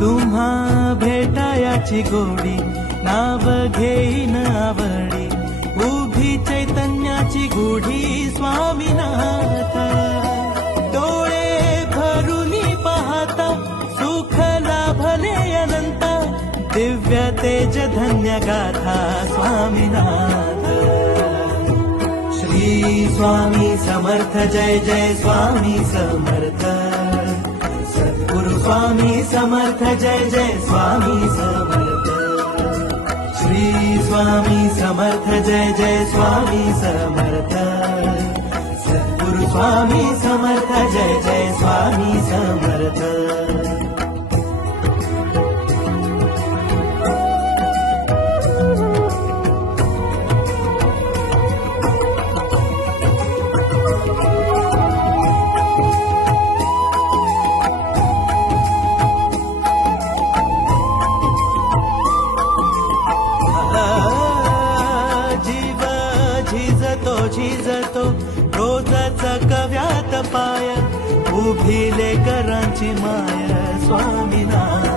तुम्हा भेटायाची गोडी नाव घेईन आवडी उभी चैतन्याची गुढी स्वामीनाथ डोळे भरूनी पाहता सुख लाभले अनंत दिव्य तेज धन्य गाथा स्वामीनाथ श्री स्वामी समर्थ जय जय स्वामी समर्थ सद्गुरु स्वामी समर्थ जय जय स्वामी समर्थ श्री स्वामी समर्थ जय जय स्वामी समर्थ सद्गुरु स्वामी समर्थ जय जय स्वामी समर्थ झिजतो रोजच कव्यात पाय उभी लेकरांची माय स्वामीनाथ